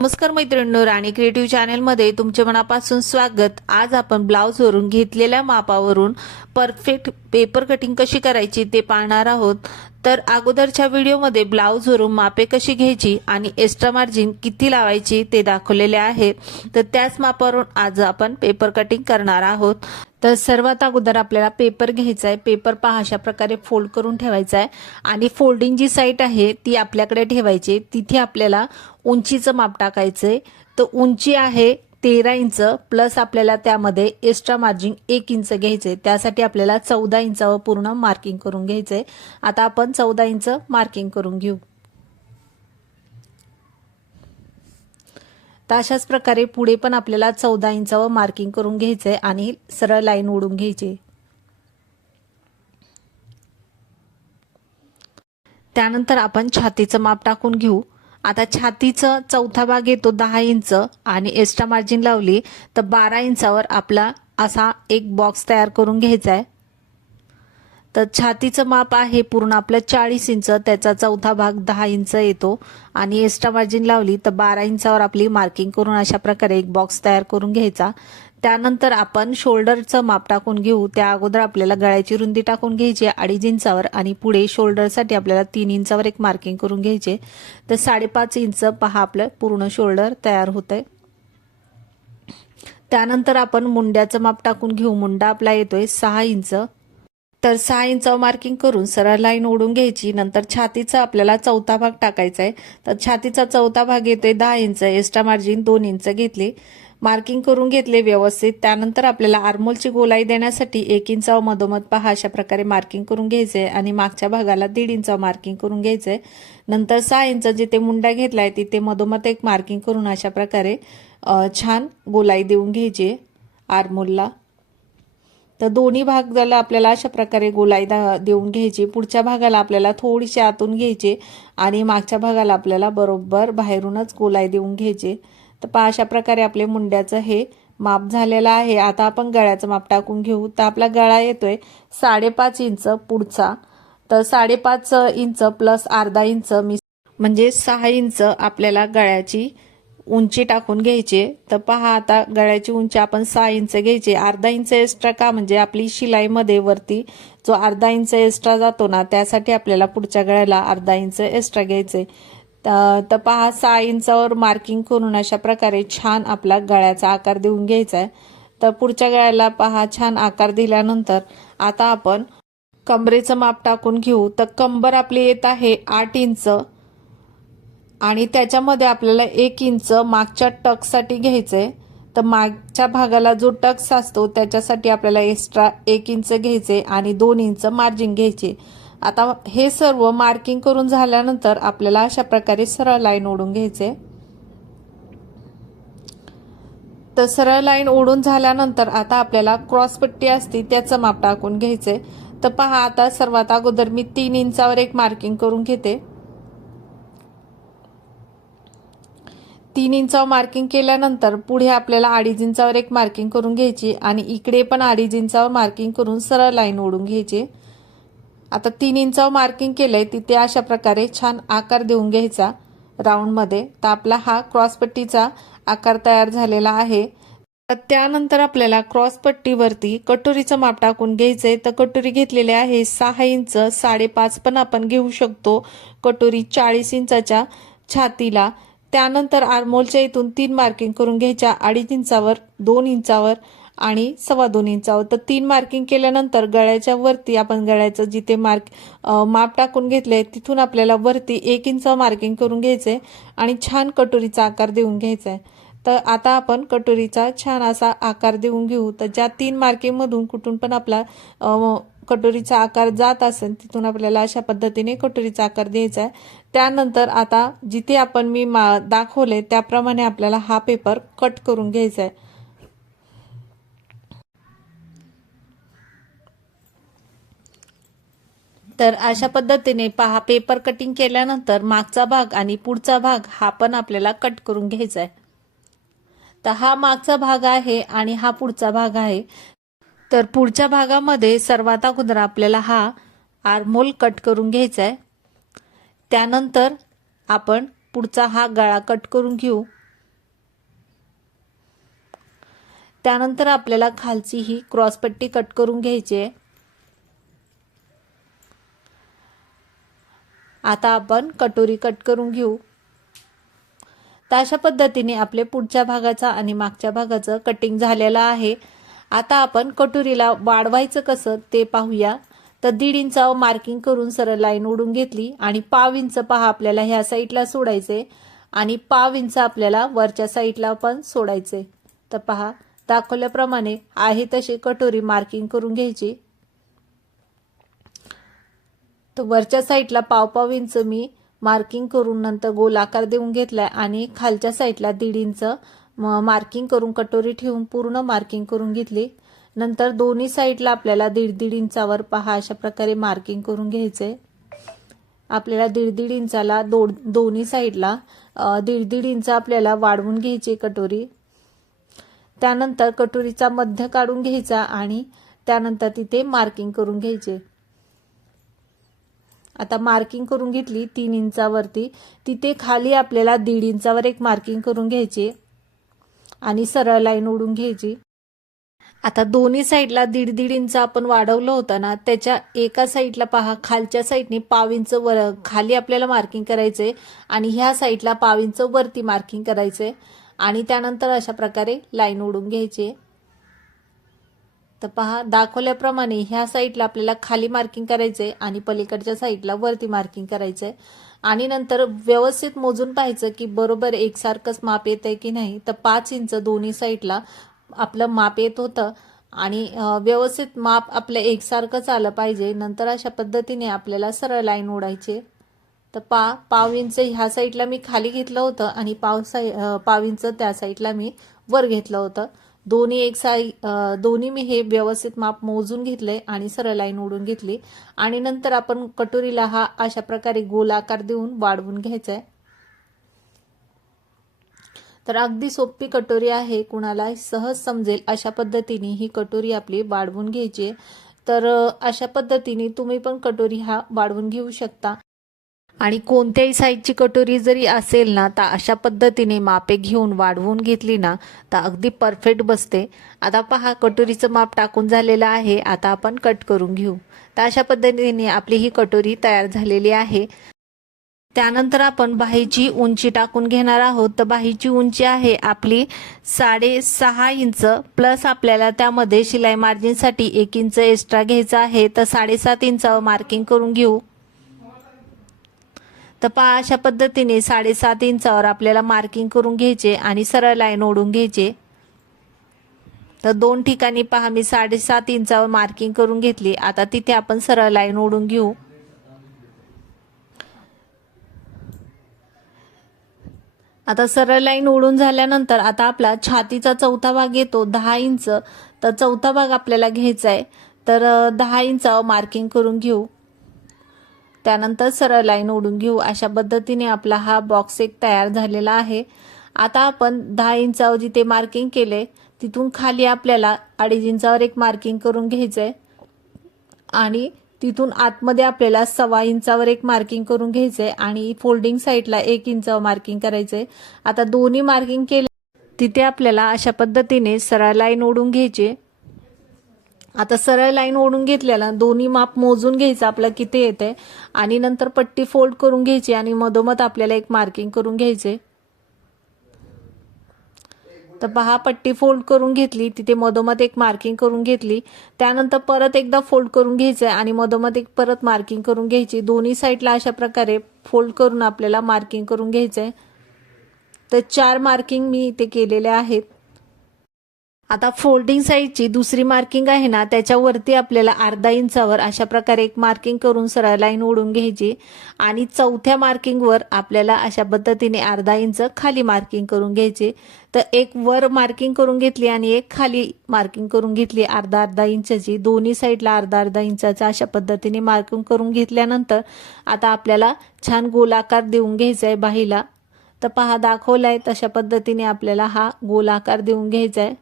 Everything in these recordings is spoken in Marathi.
नमस्कार मैत्रिणींनो, राणी क्रिएटिव्ह चॅनल मध्ये तुमचे मनापासून स्वागत। आज आपण ब्लाउज वरून घेतलेल्या मापावरून परफेक्ट पेपर कटिंग कशी करायची ते पाहणार आहोत। तर अगोदरच्या व्हिडिओमध्ये ब्लाउज वरून मापे कशी घ्यायची आणि एक्स्ट्रा मार्जिन किती लावायची ते दाखवलेले आहे। तर त्याच मापावरून आज आपण पेपर कटिंग करणार आहोत। तर सर्वात अगोदर आपल्याला पेपर घ्यायचा आहे। पेपर पहा अशा प्रकारे फोल्ड करून ठेवायचा आहे आणि फोल्डिंग जी साईड आहे ती आपल्याकडे ठेवायची। तिथे आपल्याला उंचीचं माप टाकायचंय। तर उंची आहे 13 इंच प्लस आपल्याला त्यामध्ये एक्स्ट्रा मार्जिन 1 इंच घ्यायचे। त्यासाठी आपल्याला 14 इंचावर पूर्ण मार्किंग करून घ्यायचंय। आता आपण 14 इंच मार्किंग करून घेऊ। तर अशाच प्रकारे पुढे पण आपल्याला 14 इंचावर मार्किंग करून घ्यायचंय आणि सरळ लाईन ओढून घ्यायची। त्यानंतर आपण छातीचं माप टाकून घेऊ। आता छातीचा चौथा भाग येतो 10 इंच आणि एक्स्ट्रा मार्जिन लावली तर 12 इंचावर आपला असा एक बॉक्स तयार करून घ्यायचा आहे। तर छातीचं माप आहे पूर्ण आपलं 40 इंच, त्याचा चौथा भाग 10 इंच येतो आणि एक्स्ट्रा मार्जिन लावली तर 12 इंचावर आपली मार्किंग करून अशा प्रकारे एक बॉक्स तयार करून घ्यायचा। त्यानंतर आपण शोल्डरचं माप टाकून घेऊ। त्या अगोदर आपल्याला गळ्याची रुंदी टाकून घ्यायची 2.5 इंचावर आणि पुढे शोल्डरसाठी आपल्याला 3 इंचावर एक मार्किंग करून घ्यायचे। तर 5.5 इंच पहा आपलं पूर्ण शोल्डर तयार होतंय। त्यानंतर आपण मुंड्याचं माप टाकून घेऊ। मुंडा आपला येतोय 6 इंच। तर 6 इंचावर मार्किंग करून सरळ लाईन ओढून घ्यायची। नंतर छातीचा आपल्याला चौथा भाग टाकायचा आहे। तर छातीचा चौथा भाग येतोय 10 इंच, एक्स्ट्रा मार्जिन 2 इंच घेतले, मार्किंग करून घेतले व्यवस्थित। त्यानंतर आपल्याला आर्मोलची गोलाई देण्यासाठी 1 इंचावर मधोमध पहा अशा प्रकारे मार्किंग करून घ्यायचंय आणि मागच्या भागाला 1.5 इंचावर मार्किंग करून घ्यायचंय। नंतर 6 इंच जिथे मुंडा घेतलाय तिथे मधोमध एक मार्किंग करून अशा प्रकारे छान गोलाई देऊन घ्यायची आर्मोलला। तर दोन्ही भागाला आपल्याला अशा प्रकारे गोलाई देऊन घ्यायची। पुढच्या भागाला आपल्याला थोडीशी आतून घ्यायची आणि मागच्या भागाला आपल्याला बरोबर बाहेरूनच गोलाई देऊन घ्यायची। तर पहा अशा प्रकारे आपले मुंड्याचं हे माप झालेलं आहे। आता आपण गळ्याचं माप टाकून घेऊ। तर आपला गळा येतोय 5.5 इंच पुढचा। तर 5.5 इंच प्लस अर्धा इंच म्हणजे 6 इंच आपल्याला गळ्याची उंची टाकून घ्यायची। तर पहा आता गळ्याची उंची आपण 6 इंच घ्यायची। अर्धा इंच एक्स्ट्रा का, म्हणजे आपली शिलाईमध्ये वरती जो अर्धा इंच एक्स्ट्रा जातो ना त्यासाठी आपल्याला पुढच्या गळ्याला अर्धा इंच एक्स्ट्रा घ्यायचे। तर पहा 6 इंचावर मार्किंग करून अशा प्रकारे छान आपला गळ्याचा आकार देऊन घ्यायचा आहे। तर पुढच्या गळ्याला पहा छान आकार दिल्यानंतर आता आपण कमरेचं माप टाकून घेऊ। तर कंबर आपली येत आहे 8 इंच आणि त्याच्यामध्ये आपल्याला 1 इंच मागच्या टक्ससाठी घ्यायचंय। तर मागच्या भागाला जो टक्स असतो त्याच्यासाठी आपल्याला एक्स्ट्रा 1 इंच घ्यायचे आणि 2 इंच मार्जिन घ्यायचे। आता हे सर्व मार्किंग करून झाल्यानंतर आपल्याला अशा प्रकारे सरळ लाईन ओढून घ्यायचे। तर सरळ लाईन ओढून झाल्यानंतर आता आपल्याला क्रॉस पट्टी असते त्याचं माप टाकून घ्यायचे। तर पहा आता सर्वात अगोदर मी 3 इंचावर एक मार्किंग करून घेते। 3 इंचावर मार्किंग केल्यानंतर पुढे आपल्याला 2.5 इंचावर एक मार्किंग करून घ्यायची आणि इकडे पण 2.5 इंचावर मार्किंग करून सरळ लाईन ओढून घ्यायची। आता 3 इंचावर मार्किंग केलंय तिथे अशा प्रकारे छान आकार देऊन घ्यायचा राऊंड मध्ये। तर आपला हा क्रॉस पट्टीचा आकार तयार झालेला आहे। तर त्यानंतर आपल्याला क्रॉस पट्टीवरती कटोरीचं माप टाकून घ्यायचंय। तर कटोरी घेतलेली आहे 6 इंच, 5.5 पण आपण घेऊ शकतो कटोरी 40 इंचाच्या छातीला। त्यानंतर आर्मोलच्या इथून 3 मार्किंग करून घ्यायच्या 2.5 इंचावर, 2 इंचावर आणि 2.25 इंचावर। तर 3 मार्किंग केल्यानंतर गळ्याच्या वरती आपण गळ्याचं जिथे माप टाकून घेतलंय तिथून आपल्याला वरती 1 इंच मार्किंग करून घ्यायचंय आणि छान कटोरीचा आकार देऊन घ्यायचा आहे। तर आता आपण कटोरीचा छान असा आकार देऊन घेऊ। तर ज्या 3 मार्किंग मधून कुठून पण आपला कटोरीचा आकार जात असेल तिथून आपल्याला अशा पद्धतीने कटोरीचा आकार द्यायचा आहे। त्यानंतर आता जिथे आपण मी दाखवले त्याप्रमाणे आपल्याला हा पेपर कट करून घ्यायचा आहे। तर अशा पद्धतीने पहा पेपर कटिंग केल्यानंतर मागचा भाग आणि पुढचा भाग हा पण आपल्याला कट करून घ्यायचा आहे। तर हा मागचा भाग आहे आणि हा पुढचा भाग आहे। तर पुढच्या भागामध्ये सर्वात अगोदर आपल्याला हा आर्महोल कट करून घ्यायचा आहे। त्यानंतर आपण पुढचा हा गळा कट करून घेऊ। त्यानंतर आपल्याला खालची ही क्रॉसपट्टी कट करून घ्यायची आहे। आता आपण कटोरी कट करून घेऊ। तर अशा पद्धतीने आपले पुढच्या भागाचा आणि मागच्या भागाचं कटिंग झालेलं आहे। आता आपण कटोरीला वाढवायचं कसं ते पाहूया। तर 1.5 इंच मार्किंग करून सरळ लाईन ओढून घेतली आणि पाव इंच पहा आपल्याला ह्या साईडला सोडायचे आणि पाव इंच आपल्याला वरच्या साईडला पण सोडायचे। तर पहा दाखवल्याप्रमाणे आहे तशी कटोरी मार्किंग करून घ्यायची। तर वरच्या साईडला पाव इंच मी मार्किंग करून नंतर गोल आकार देऊन घेतलाय आणि खालच्या साईडला 1.5 इंच मार्किंग करून कटोरी ठेवून पूर्ण मार्किंग करून घेतली। नंतर दोन्ही साईडला आपल्याला 1.5 इंचावर पहा अशा प्रकारे मार्किंग करून घ्यायचे। आपल्याला 1.5 इंचाला दोन्ही साईडला 1.5 इंच आपल्याला वाढवून घ्यायची कटोरी। त्यानंतर कटोरीचा मध्य काढून घ्यायचा आणि त्यानंतर तिथे मार्किंग करून घ्यायचे। आता मार्किंग करून घेतली 3 इंचावरती, तिथे खाली आपल्याला 1.5 इंचावर एक मार्किंग करून घ्यायची आणि सरळ लाईन ओढून घ्यायची। आता दोन्ही साईडला 1.5 इंच आपण वाढवलं होतं ना, त्याच्या एका साईडला पहा खालच्या साईडने पाव इंच वर खाली आपल्याला मार्किंग करायचे आणि ह्या साईडला पाव इंच वरती मार्किंग करायचे आणि त्यानंतर अशा प्रकारे लाईन ओढून घ्यायची। तर पहा दाखवल्याप्रमाणे ह्या साईडला आपल्याला खाली मार्किंग करायचे आणि पलीकडच्या साईडला वरती मार्किंग करायचे आणि नंतर व्यवस्थित मोजून पाहायचं की बरोबर एकसारखंच माप येतंय की नाही। तर 5 इंच दोन्ही साईडला आपलं माप येत होतं आणि व्यवस्थित माप आपलं एकसारखंच आलं पाहिजे। नंतर अशा पद्धतीने आपल्याला सरळ लाईन ओढायची। तर पाव इंच ह्या साईडला मी खाली घेतलं होतं आणि पाव इंच त्या साईडला मी वर घेतलं होतं। दोन्ही मी हे व्यवस्थित माप मोजून घेतले आणि सरळ लाईन ओढून घेतली आणि नंतर आपण कटोरीला हा अशा प्रकारे गोल आकार देऊन वाढवून घ्यायचा आहे। तर अगदी सोपी कटोरी आहे, कुणाला सहज समजेल अशा पद्धतीने ही कटोरी आपली वाढवून घ्यायची। तर अशा पद्धतीने तुम्ही पण कटोरी हा वाढवून घेऊ शकता आणि कोणत्याही साईजची कटोरी जरी असेल ना, तर अशा पद्धतीने मापे घेऊन वाढवून घेतली ना तर अगदी परफेक्ट बसते। आता पहा कटोरीचं माप टाकून झालेलं आहे, आता आपण कट करून घेऊ। तर अशा पद्धतीने आपली ही कटोरी तयार झालेली आहे। त्यानंतर आपण बाहीची उंची टाकून घेणार आहोत। तर बाहीची उंची आहे आपली 6.5 इंच प्लस आपल्याला त्यामध्ये शिलाई मार्जिनसाठी 1 इंच एक्स्ट्रा घ्यायचा आहे। तर 7.5 इंचावर मार्किंग करून घेऊ। तर पहा अशा पद्धतीने 7.5 इंचावर आपल्याला मार्किंग करून घ्यायचे आणि सरळ लाईन ओढून घ्यायचे। तर दोन ठिकाणी पहा मी 7.5 इंचावर मार्किंग करून घेतली। आता तिथे आपण सरळ लाईन ओढून घेऊ। आता सरळ लाईन ओढून झाल्यानंतर आता आपला छातीचा चौथा भाग येतो 10 इंच। तर चौथा भाग आपल्याला घ्यायचा आहे। तर 10 इंचावर मार्किंग करून घेऊ। त्यानंतर सरळ लाईन ओढून घेऊ। अशा पद्धतीने आपला हा बॉक्स एक तयार झालेला आहे। आता आपण 10 इंचावर जिथे मार्किंग केले तिथून खाली आपल्याला 2.5 इंचावर एक मार्किंग करून घ्यायचंय आणि तिथून आतमध्ये आपल्याला 1.25 इंचावर एक मार्किंग करून घ्यायचंय आणि फोल्डिंग साईडला 1 इंचावर मार्किंग करायचंय। आता दोन्ही मार्किंग केले तिथे आपल्याला अशा पद्धतीने सरळ लाईन ओढून घ्यायची। आता सरळ लाईन ओढून घेतल्याला दोन्ही माप मोजून घ्यायचं आपलं किती येते आणि नंतर पट्टी फोल्ड करून घ्यायची आणि मधोमध आपल्याला एक मार्किंग करून घ्यायचे। तर पहा पट्टी फोल्ड करून घेतली, तिथे मधोमध एक मार्किंग करून घेतली। त्यानंतर परत एकदा फोल्ड करून घ्यायचं आणि मधोमध एक परत मार्किंग करून घ्यायची। दोन्ही साईडला अशा प्रकारे फोल्ड करून आपल्याला मार्किंग करून घ्यायचंय। तर 4 मार्किंग मी इथे केलेले आहेत। आता फोल्डिंग साईडची दुसरी मार्किंग आहे ना, त्याच्यावरती आपल्याला 1/2 इंचावर अशा प्रकारे एक मार्किंग करून सरळ लाईन ओढून घ्यायची आणि चौथ्या मार्किंगवर आपल्याला अशा पद्धतीने 1/2 इंच खाली मार्किंग करून घ्यायची। तर एक वर मार्किंग करून घेतली आणि एक खाली मार्किंग करून घेतली 1/2 इंचाची। दोन्ही साईडला 1/2 इंचाचा अशा पद्धतीने मार्किंग करून घेतल्यानंतर आता आपल्याला छान गोलाकार देऊन घ्यायचा आहे बाहीला। तर पहा दाखवलाय तशा पद्धतीने आपल्याला हा गोलाकार देऊन घ्यायचा आहे।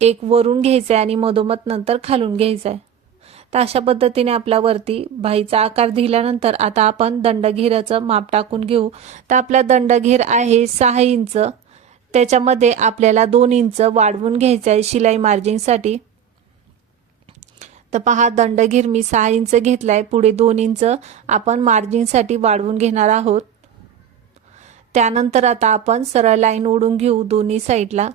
एक वरून घ्यायचं आहे आणि मधोमध नंतर खालून घ्यायचं आहे। तर अशा पद्धतीने आपल्या वरती बाहीचा आकार दिल्यानंतर आता आपण दंडघेराचं माप टाकून घेऊ। तर आपला दंडघेर आहे 6 इंच। त्याच्यामध्ये आपल्याला 2 इंच वाढवून घ्यायचं आहे शिलाई मार्जिनसाठी। तर पहा दंडगीर मी 6 इंच घेतलाय, पुढे 2 इंच आपण मार्जिनसाठी वाढवून घेणार आहोत। त्यानंतर आता आपण सरळ लाईन ओढून घेऊ दोन्ही साईडला।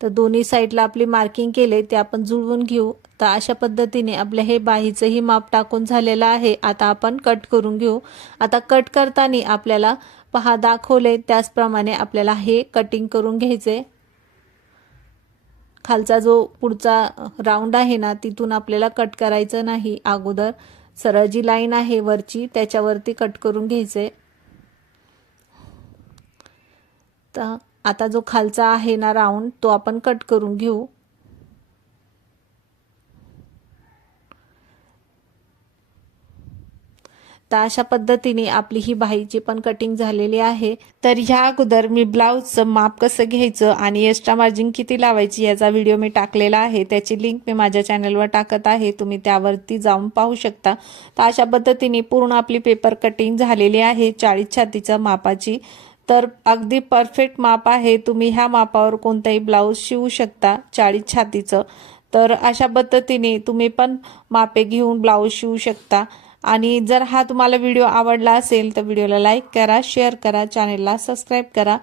तर दोन्ही साईडला आपली मार्किंग केले ते आपण जुळवून घेऊ। तर अशा पद्धतीने आपले हे बाहीचंही माप टाकून झालेलं आहे। आता आपण कट करून घेऊ। आता कट करताना आपल्याला पहा दाखवले त्याचप्रमाणे आपल्याला हे कटिंग करून घ्यायचे। खालचा जो पुढचा राऊंड आहे ना तिथून आपल्याला कट करायचं नाही, अगोदर सरळ जी लाईन आहे वरची त्याच्यावरती कट करून घ्यायचे। तर आता जो खालचा आहे ना राऊंड तो आपण कट करून घेऊ। तर अशा पद्धतीने आपली ही बाहीची पण कटिंग झालेली आहे। तर ह्या अगोदर मी ब्लाउजचं माप कसं घ्यायचं आणि एक्स्ट्रा मार्जिन किती लावायची याचा व्हिडिओ मी टाकलेला आहे, त्याची लिंक मी माझ्या चॅनलवर टाकत आहे, तुम्ही त्यावरती जाऊन पाहू शकता। तर अशा पद्धतीने पूर्ण आपली पेपर कटिंग झालेली आहे 40 छातीच्या मापाची। तर अगदी परफेक्ट माप आहे, तुम्ही ह्या मापावर कोणताही ब्लाऊज शिवू शकता 40 छातीचं। तर अशा पद्धतीने तुम्ही पण मापे घेऊन ब्लाऊज शिवू शकता। आणि जर हा तुम्हाला व्हिडिओ आवडला असेल तर व्हिडिओला लाईक करा, शेअर करा, चॅनलला सबस्क्राईब करा।